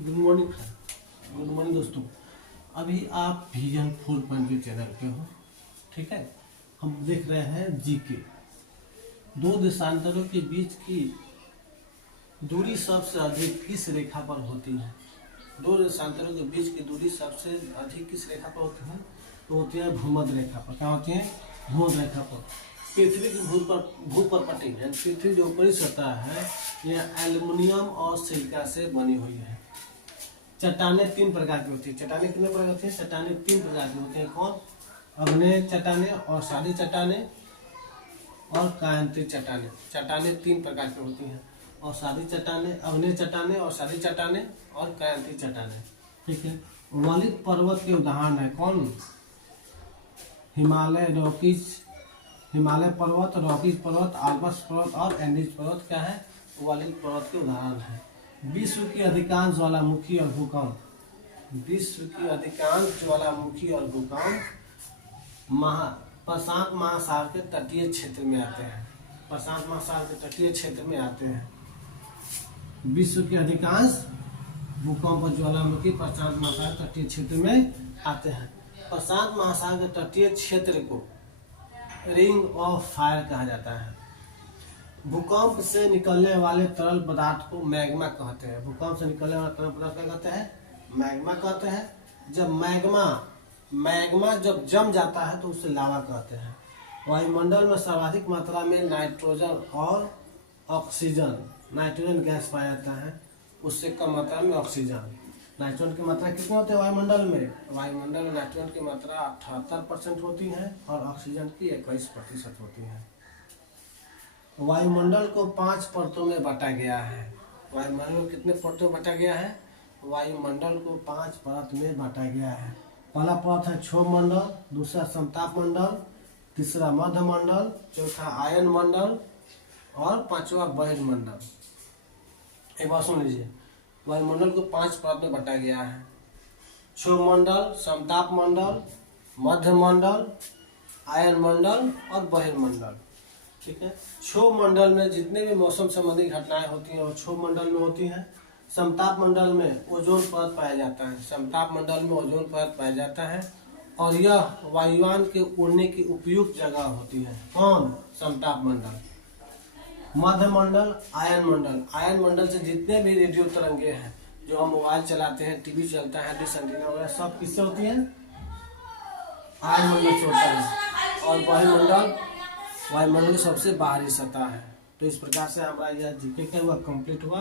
Good morning. Good morning दोस्तों। अभी आप विजन 4 के चैनल पे हो, ठीक है। हम देख रहे हैं जीके। दो देशांतरों के बीच की दूरी सबसे अधिक किस रेखा पर होती है? दो देशांतरों के बीच की दूरी सबसे अधिक किस रेखा पर होती है? तो होती है भूमध्य रेखा पर। क्या होती है? भूमध्य रेखा पर। पृथ्वी की भूप्रपट्टी यानी पृथ्वी जो ऊपरी सतह है यह एल्युमिनियम और सिलिका से बनी हुई है। चट्टानें 3 प्रकार की होती है। चट्टानें कितने प्रकार की होती है? चट्टानें 3 प्रकार की होती हैं। कौन? अग्नेय चट्टानें, अवसादी चट्टानें और कायांतित चट्टानें। चट्टानें 3 प्रकार की होती हैं। अवसादी चट्टानें, अग्नेय चट्टानें, अवसादी चट्टानें और कायांतित चट्टानें, ठीक है। वलित पर्वत के उदाहरण है कौन? हिमालय, रॉकीज, हिमालय पर्वत, रॉकीज पर्वत, आल्प्स पर्वत और एंडीज पर्वत क्या है? वलित पर्वत के उदाहरण है। विश्व की अधिकांश ज्वालामुखी और भूकंप, विश्व की अधिकांश ज्वालामुखी और भूकंप प्रशांत महासागर के तटीय क्षेत्र में आते हैं। प्रशांत महासागर के तटीय क्षेत्र में आते हैं। विश्व के अधिकांश भूकंप और ज्वालामुखी प्रशांत महासागर तटीय क्षेत्र में आते हैं। प्रशांत महासागर के तटीय क्षेत्र को रिंग ऑफ फायर कहा जाता है। भूकंप से निकलने वाले तरल पदार्थ को मैग्मा कहते हैं। भूकंप से निकलने वाला तरल पदार्थ क्या कहते हैं? मैग्मा कहते हैं। जब मैग्मा जब जम जाता है तो उसे लावा कहते हैं। वायुमंडल में सर्वाधिक मात्रा में नाइट्रोजन और ऑक्सीजन, नाइट्रोजन गैस पाया जाता है, उससे कम मात्रा में ऑक्सीजन। नाइट्रोजन की मात्रा कितनी होती है वायुमंडल में? वायुमंडल में नाइट्रोजन की मात्रा 78% होती है और ऑक्सीजन की 21% होती है। वायुमंडल को 5 परतों में बांटा गया है। वायुमंडल को कितने परतों में बांटा गया है? वायुमंडल को 5 परत में बांटा गया है। पहला परत है क्षोभ मंडल, दूसरा समताप मंडल, तीसरा मध्य मंडल, चौथा आयन मंडल और 5वां बहिर्मंडल। एक बात सुन लीजिए, वायुमंडल को 5 परत में बांटा गया है। क्षोभ मंडल, समताप मंडल, मध्य मंडल, आयन मंडल और बहिर्मंडल, ठीक है। क्षोभ मंडल में जितने भी मौसम संबंधी घटनाएं होती हैं वो क्षोभ मंडल में होती हैं। समताप मंडल में ओजोन परत पाया जाता है। समताप मंडल में ओजोन परत पाया जाता है और यह वायुयान के उड़ने की उपयुक्त जगह होती है। कौन? समताप मंडल। मध्य मंडल, आयन मंडल। आयन मंडल से जितने भी रेडियो तरंगे हैं जो हम मोबाइल चलाते हैं, टीवी चलता है, डिश एंटीना वगैरह सब किससे होती है? आयन मंडल से होता है। और बहिर्मंडल वायुमंडल की सबसे बाहरी सतह है। तो इस प्रकार से हमारा यह जीके क्या हुआ? कंप्लीट हुआ।